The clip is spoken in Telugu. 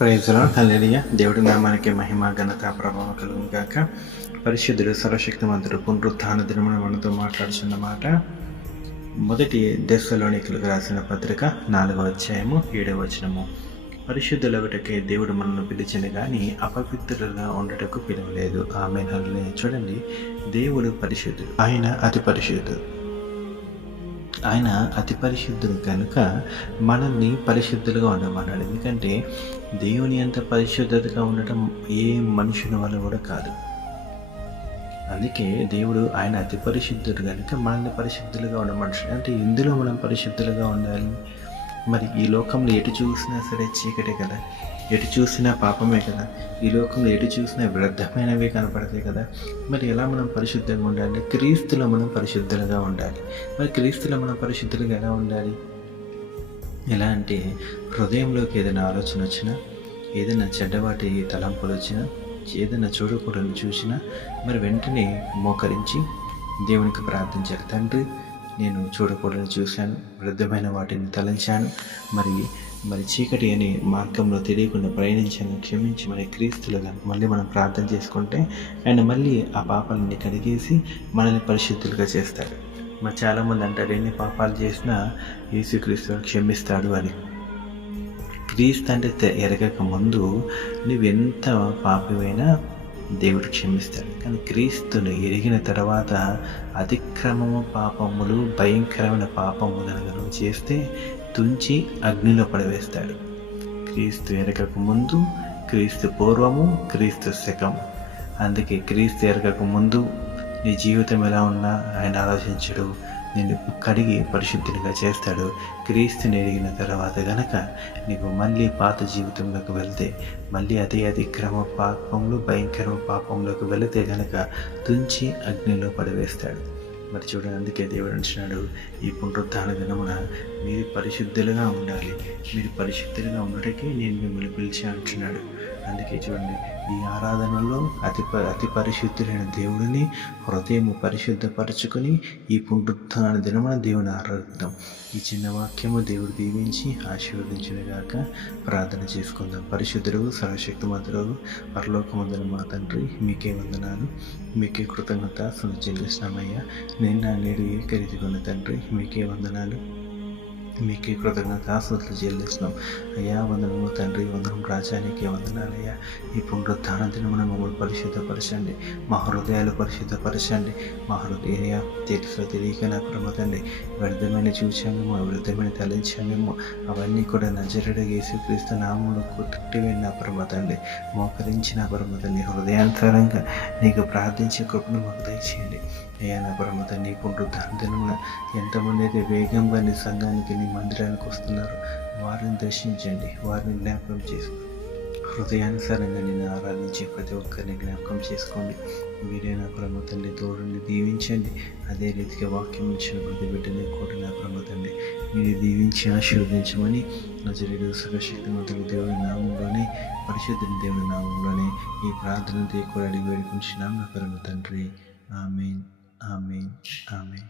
Praise lord. హల్లెలూయా. దేవుడి నామానికి మహిమ ఘనత ప్రభావం కలుగును గాక. పరిశుద్ధుడు సర్వశక్తిమంతుడు పునరుత్థాన దినమున మనతో మాట్లాడుచున్న మాట మొదటి దెస్సలోనికలకు రాసిన పత్రిక 4వ అధ్యాయము 7వ వచనము. పరిశుద్ధులగుటకే దేవుడు మనల్ని పిలిచిన కానీ అపవిత్రులుగా ఉండటకు పిలవలేదు. ఆమేన్. హల్లెలూయా. చూడండి, దేవుడు పరిశుద్ధుడు, ఆయన అతి పరిశుద్ధుడు. ఆయన అతి పరిశుద్ధుడు కనుక మనల్ని పరిశుద్ధులుగా ఉండమన్నాడు. ఎందుకంటే దేవుని అంత పరిశుద్ధతగా ఉండటం ఏ మనుషుని వల్ల కూడా కాదు. అందుకే దేవుడు ఆయన అతి పరిశుద్ధుడు కనుక మనల్ని పరిశుద్ధులుగా ఉండమనుషుడు. అంటే ఇందులో మనం పరిశుద్ధులుగా ఉండాలి. మరి ఈ లోకంలో ఎటు చూసినా సరే చీకటే కదా, ఎటు చూసినా పాపమే కదా, ఈ లోకంలో ఎటు చూసినా వ్యర్థమైనవే కనపడతాయి కదా. మరి ఎలా మనం పరిశుద్ధంగా ఉండాలి? క్రీస్తులో మనం పరిశుద్ధులుగా ఉండాలి. మరి క్రీస్తులో మనం పరిశుద్ధులుగా ఎలా ఉండాలి? ఎలా అంటే హృదయంలోకి ఏదైనా ఆలోచన వచ్చినా, ఏదైనా చెడ్డవాటి తలంపులు వచ్చినా, ఏదైనా చూడకూడని చూసినా మరి వెంటనే మోకరించి దేవునికి ప్రార్థించాలి. తండ్రి, నేను చూడకూడని చూశాను, వృద్ధమైన వాటిని తలంచాను, మరి చీకటి అనే మార్గంలో తెలియకుండా ప్రయాణించాను, క్షమించి మరి క్రీస్తులుగా మళ్ళీ మనం ప్రార్థన చేసుకుంటే ఆయన మళ్ళీ ఆ పాపాలని కడిగేసి మనల్ని పరిశుద్ధులుగా చేస్తాడు. మరి చాలామంది అంటారు, ఎన్ని పాపాలు చేసినా యేసుక్రీస్తు క్షమిస్తాడు అని. క్రీస్తు అంటే ఎరగక ముందు నువ్వెంత పాపమైనా దేవుడు క్షమిస్తాడు. కానీ క్రీస్తును ఎరిగిన తర్వాత అతిక్రమము పాపములు, భయంకరమైన పాపములను చేస్తే తుంచి అగ్నిలో పడవేస్తాడు. క్రీస్తు ఎరగక ముందు, క్రీస్తు పూర్వము, క్రీస్తు శకము. అందుకే క్రీస్తు ఎరగక ముందు నీ జీవితం ఎలా ఉన్నా ఆయన ఆలోచించడు, నేను కడిగి పరిశుద్ధిగా చేస్తాడు. క్రీస్తుని ఎరిగిన తర్వాత గనక నీకు మళ్ళీ పాత జీవితంలోకి వెళ్తే, మళ్ళీ అదే అతిక్రమ పాపంలో, భయంకర పాపంలోకి వెళితే గనక తుంచి అగ్నిలో పడవేస్తాడు. మరి చూడండి, అందుకే దేవుడు అంటున్నాడు, ఈ పునరుత్థాన దినమున మీరు పరిశుద్ధులుగా ఉండాలి, మీరు పరిశుద్ధులుగా ఉండటానికి నేను మిమ్మల్ని పిలిచి అంటున్నాడు. అందుకే చూడండి, ఈ ఆరాధనలో అతి పరిశుద్ధులైన దేవుడిని హృదయము పరిశుద్ధపరచుకొని ఈ పునరుత్థాన దినమున దేవుని ఆరాధిద్దాం. ఈ చిన్న వాక్యము దేవుడు దీవించి ఆశీర్వదించుగాక. ప్రార్థన చేసుకుందాం. పరిశుద్ధుడు సర్వశక్తిమంతుడు పరలోకమందున మా తండ్రి, మీకే వందనాలు, మీకే కృతజ్ఞత చెల్లిస్తున్నామయ్యా. నిన్న నేడు ఏకరీతిగా ఉన్న తండ్రి, మీకే వందనాలు, మీకే కృతజ్ఞత చెల్లిస్తున్నాం అయ్యా. వందనము తండ్రి, వందనం రాజానికే వందనాలయ్యా. ఈ పునరుత్థాన దినమున మమ్మల్ని పరిశుద్ధపరచండి, మా హృదయాలు పరిశుద్ధపరచండి. మా హృదయ తెలుసు తెలియక నా ప్రమతండి వ్యర్థమైన చూచామేమో, వ్యర్థమైన తలంచామేమో, అవన్నీ కూడా నజరేయుడైన యేసుక్రీస్తు నామములో కొట్టివేయండి నా ప్రమతండి. మోకరించి నా ప్రమతండి హృదయాంతరంగా నీకు ప్రార్థించే కృపను మాకు దయచేయండి అయ్యా. నా పరమతండి, పునరుత్థాన దినమున ఎంతమంది అయితే వేగంగా నీ సంఘానికి, నీ మందిరానికి వస్తున్నారు, వారిని దర్శించండి, వారిని జ్ఞాపకం చేసుకోండి. హృదయానుసారంగా నేను ఆరాధించే ప్రతి ఒక్కరిని జ్ఞాపకం చేసుకోండి. మీరే నా పరమతండి తోడుని దీవించండి. అదే రీతిగా వాక్యం ఇచ్చిన ప్రతి బిడ్డని కూడా నా పరమతండి మీరు దీవించి ఆశీర్వదించమని నజరేయుడు సర్వశక్తిమంతుడు దేవుని నామంలోనే, పరిశుద్ధుని దేవుని నామంలోనే ఈ ప్రార్థన కూడా అడిగి వేడుకుంటున్నాం నా పరమ తండ్రి. ఆమేన్, ఆమేన్, ఆమేన్.